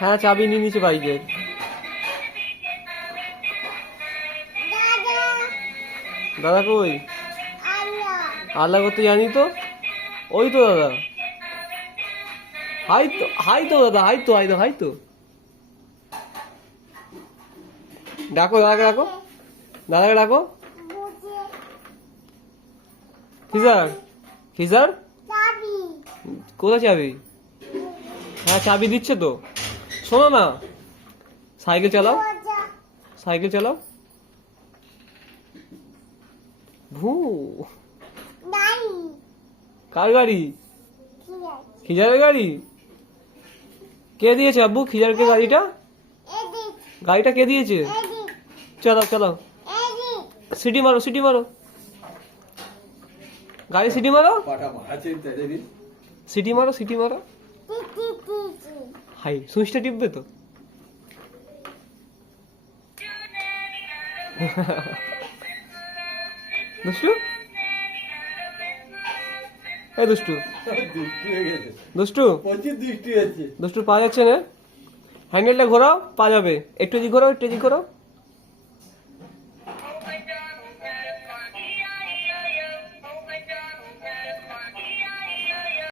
হ্যাঁ চাবি নিয়ে নিচে বাইকের। দাদা কই? আল্লাহ করতে জানি তো। ওই তো দাদা। হাই তো, হাই তো দাদা, হাই তো, হাই তো, হাই তো। ডাকো দাদাকে, ডাকো দাদাকে, ডাকো। খিজার, খিজার কোথায় চাবি? হ্যাঁ চাবি দিচ্ছে তো। শোনো না, সাইকেল চালাও, সাইকেল চালাও। ভু, কার গাড়ি? খিজারের গাড়ি। কে দিয়েছে আব্বু খিজারকে গাড়িটা? গাড়িটা কে দিয়েছে? চালাও চালাও, সিটি মারো, সিটি মারো, গাড়ি সিটি মারো, সিটি মারো, সিটি মারো। হাই সুইচটা টিপবে তো। দুষ্টু, এই দুষ্টু, দুষ্টু, দুষ্টু পা যাচ্ছে না। হ্যান্ডেলটা ঘোরাও, পা যাবে। একটু এদিক ঘোরাও, একটু এদিক ঘোরাও।